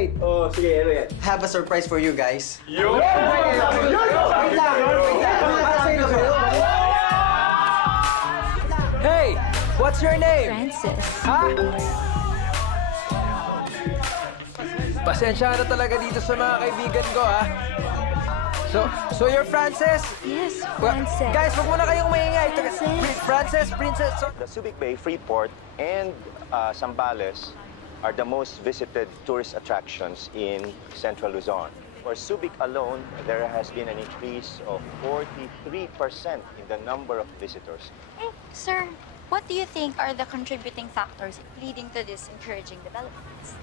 wait. Oh, sige, ano yan? Have a surprise for you guys. Hey! What's your name? Francis. Ha? Pasensya na talaga dito sa mga kaibigan ko, ha? So you're Francis? Yes, Well, Francis. guys, wag muna kayong maingay. Francis. Princess. The Subic Bay, Freeport, and Zambales are the most visited tourist attractions in Central Luzon. For Subic alone, there has been an increase of 43% in the number of visitors. Sir, what do you think are the contributing factors leading to this encouraging developments?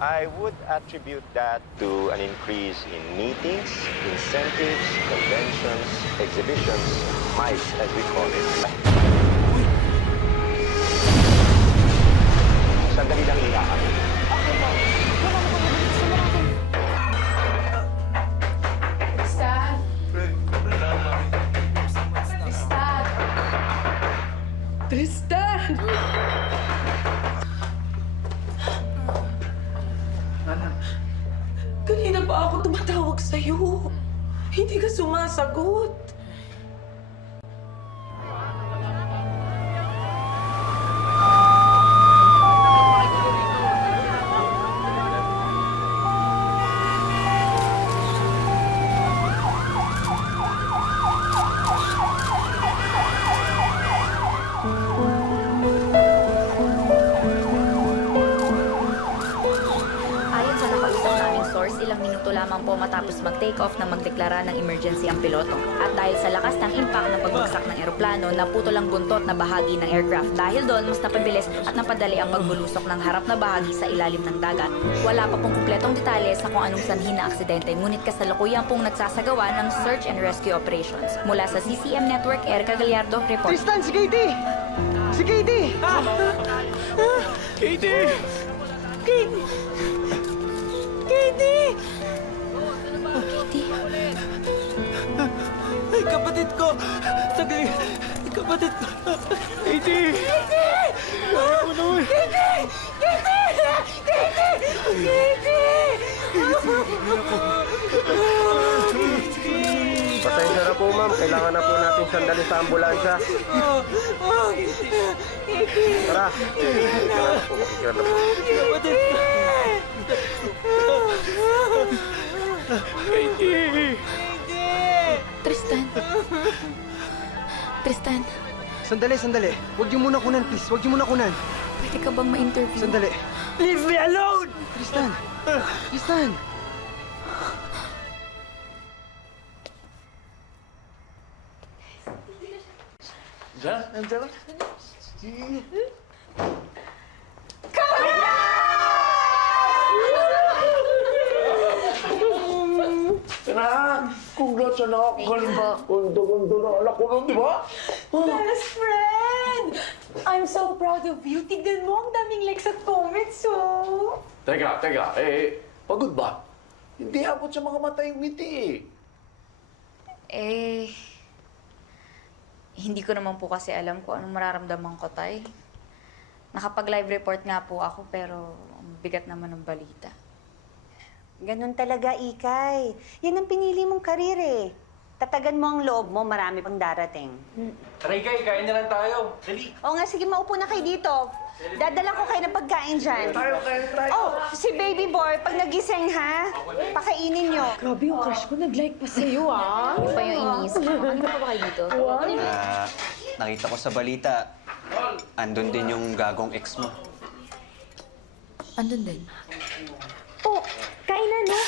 I would attribute that to an increase in meetings, incentives, conventions, exhibitions, MICE as we call it. Sandali lang ilaan. Tristan! Tristan! Tristan! Kanina pa ako tumatawag sa'yo. Hindi ka sumasagot. Ayon sa nakausap naming source, ilang minuto lamang po matapos mag-take off na magdeklara ng emergency ang piloto. At dahil sa lakas ng impact ng pagbagsak ng eroplano, naputol ang buntot na bahagi ng aircraft. Dahil doon, mas napabilis at napadali ang pagbulusok ng harap na bahagi sa ilalim ng dagat. Wala pa pong kumpletong detalye sa kung anong sanhi na aksidente, ngunit kasalukuyan pong nagsasagawa ng search and rescue operations. Mula sa CCM Network, Erica Gallardo, report. Tristan, si Katie! Si Katie! Katie! Katie! Ay, kapatid ko! Sagli! Kapatid ko! Katie! Ayaw mo naman! Pasensya na po, ma'am. Kailangan na po natin sandali sa ambulansya. Tara. Makikira na po. Kapatid ko! Katie! Tristan. Tristan, Sandali. Huwag niyo muna kunan, please. Huwag niyo muna kunan. pwede ka bang ma-interview? Sandali. Leave me alone! Tristan! Tristan! Congrats, anak. Ganda na anak ko nun, di ba? Best friend! I'm so proud of you. Tignan mo, ang daming likes at comments, oh! Teka. Pagod ba? Hindi abot sa mga mata yung ngiti Hindi ko naman po kasi alam kung anong mararamdaman ko, Tay. Nakapag-live report nga po ako, pero ang bigat naman ng balita. Ganun talaga, Ikay. Yan ang pinili mong karir eh. Tatagan mo ang loob mo, marami pang darating. Tara, Ikay, kain na lang tayo. Dali. Oo nga, sige, maupo na kayo dito. Dadala ko kayo ng pagkain dyan. Tayo. Oh, si baby boy, pag nagising ha, pakainin nyo. Grabe yung crush ko, nag-like pa sa'yo, ah! Yung pa yung iniisip ko. Ano pa ba kayo dito? Nakita ko sa balita, andun din yung gagong ex mo. Andun din. Oh, kainan, no?